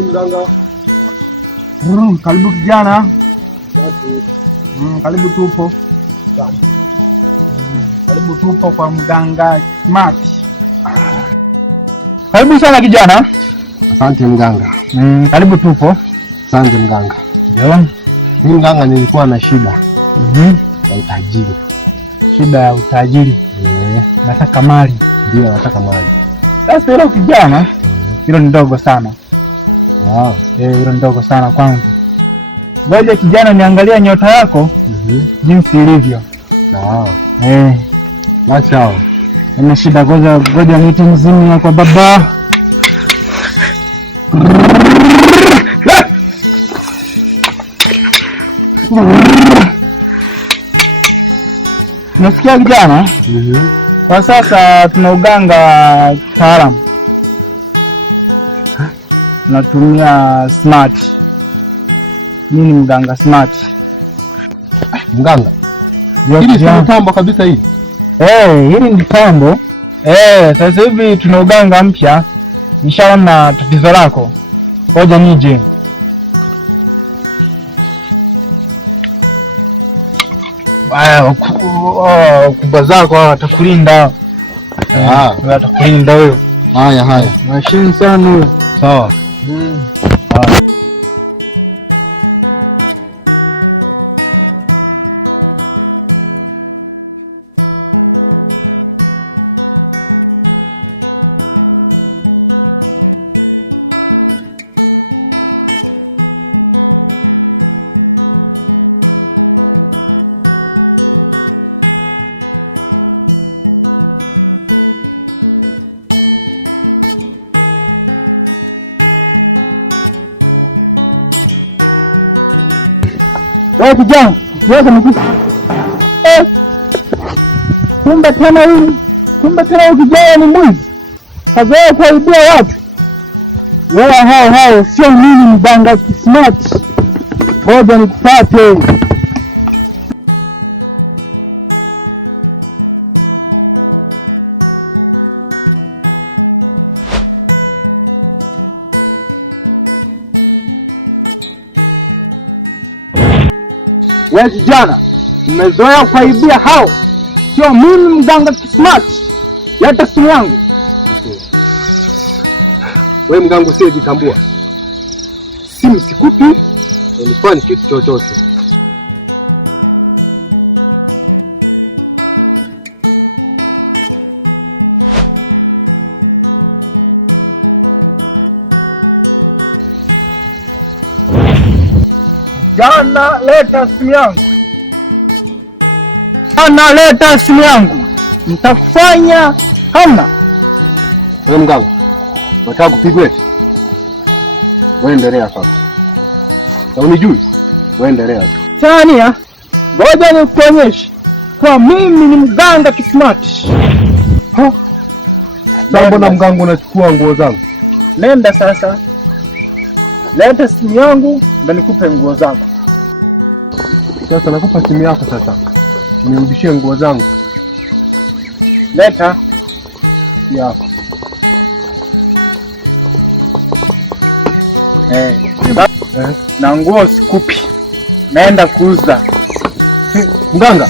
Mganga. Karibu kijana. Karibu tupo. Karibu tupo kwa mganga Smart. Karibu sana kijana. Asante mganga. Karibu tupo. Asante mganga. Ndio. Mimi mganga nilikuwa na shida. Ya utajiri. Shida ya utajiri. Nataka mali. Ndio nataka mali. Sasa hilo kijana, hilo ni ndogo sana. Hilo ndogo sana kwangu. Ngoja kijana niangalia nyota yako jinsi ilivyo. Sawa. Ina shida, ngoja niite mzimu kwa baba. Nasikia kijana? Kwa sasa tuna uganga kitaalamu. Natumia Smart. Mimi ni mganga Smart. Mganga. Hili ni tambo kabisa hili. Hili ni tambo. Sasa hivi tuna uganga mpya. Nishaona tatizo lako. Ngoja nije. Kubwa zako watakulinda. Watakulinda wewe. Haya. Mashini sana wewe. Sawa. Kijana, wewe mkusi. Kumbe tena huyu kijana ni mwizi. Kazoea kuibia watu. Wewe hao sio mimi mganga Smart. Ngoja nikupate. Wewe kijana, umezoea kuibia hao. Sio mimi mganga Smart. Leta simu yangu. Wewe mganga usijitambua. Simu sikupi, unifanye kitu chochote. Jana leta simu yangu. Nitafanya hamna. Wewe mganga, unataka kupigwa? Wewe endelea sasa. Unijui? Wewe endelea tu. Tania, ngoja nikuonyeshe kwa mimi ni mganga Smart. Mbona mganga unachukua nguo zangu? Nenda sasa. Leta simu yangu na nikupe nguo zako. Sasa nakupa simu yako sasa. Nirudishie nguo zangu. Leta. Yako. Na nguo sikupi. Naenda kuuza. Mganga.